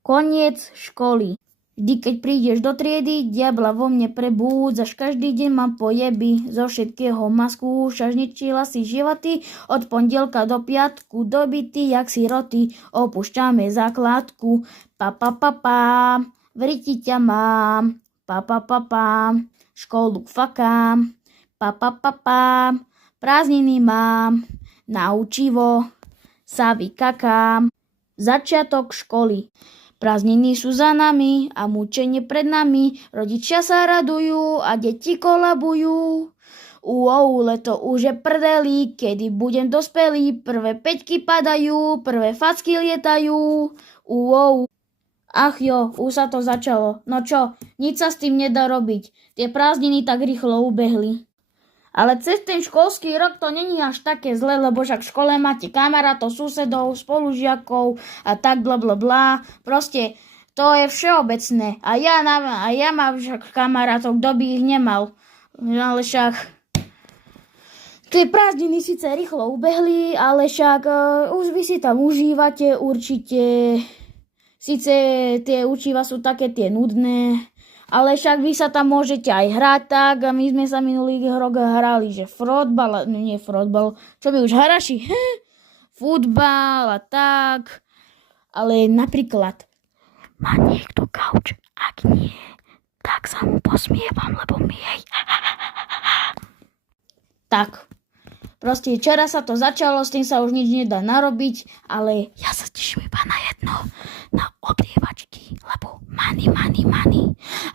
Koniec školy. Vždy, keď prídeš do triedy, diabla vo mne prebúdzaš. Každý deň mám pojeby, zo všetkého ma skúšaš. Ničila si životy, od pondelka do piatku, dobitý jak siroty, opúšťame základku. Pa, v riti ťa mám, pa, školu fakám, pa, prázdniny mám, na učivo sa vykakám. Začiatok školy. Prázdniny sú za nami a mučenie pred nami. Rodičia sa radujú a deti kolabujú. Leto už je prdeli, kedy budem dospelý. Prvé peťky padajú, prvé facky lietajú. Ach jo, už sa to začalo. No čo, nič sa s tým nedá robiť. Tie prázdniny tak rýchlo ubehli. Ale cez ten školský rok to není až také zle, lebo však v škole máte kamarátov, susedov, spolužiakov a tak blablabla. Proste to je všeobecné. A ja mám však kamarátov, kto by ich nemal. Ale však tie prázdniny síce rýchlo ubehli, ale však už vy si tam užívate určite. Síce tie učiva sú také tie nudné, ale však vy sa tam môžete aj hrať tak. A my sme sa minulý rok hrali, že futbal, no nie futbal, čo by už haraši, futbal a tak. Ale napríklad, má niekto gauč? Ak nie, tak sa mu posmievam, lebo mi hej. Tak, proste včera sa to začalo, s tým sa už nič nedá narobiť, ale ja sa teším iba na jedno, na oblievačky, lebo money.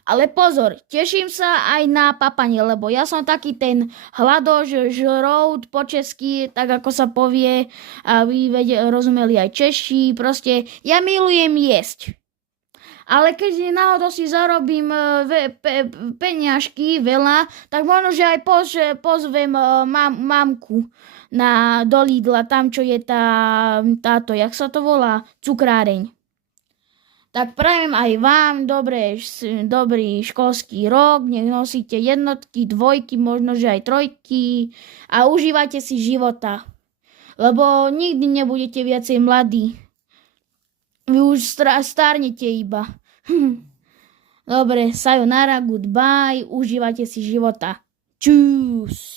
Ale pozor, teším sa aj na papanie, lebo ja som taký ten hladožrout po česky, tak ako sa povie, a vy rozumeli aj Češi, proste ja milujem jesť. Ale keď náhodou si zarobím peniažky veľa, tak možno, že aj pozvem mamku do Lidla, tam čo je táto, jak sa to volá, cukráreň. Tak prajem aj vám dobrý školský rok, nech nosíte jednotky, dvojky, možno, že aj trojky a užívajte si života, lebo nikdy nebudete viacej mladí. Vy už starnete iba. Dobre, sayonara, goodbye, užívajte si života. Čus.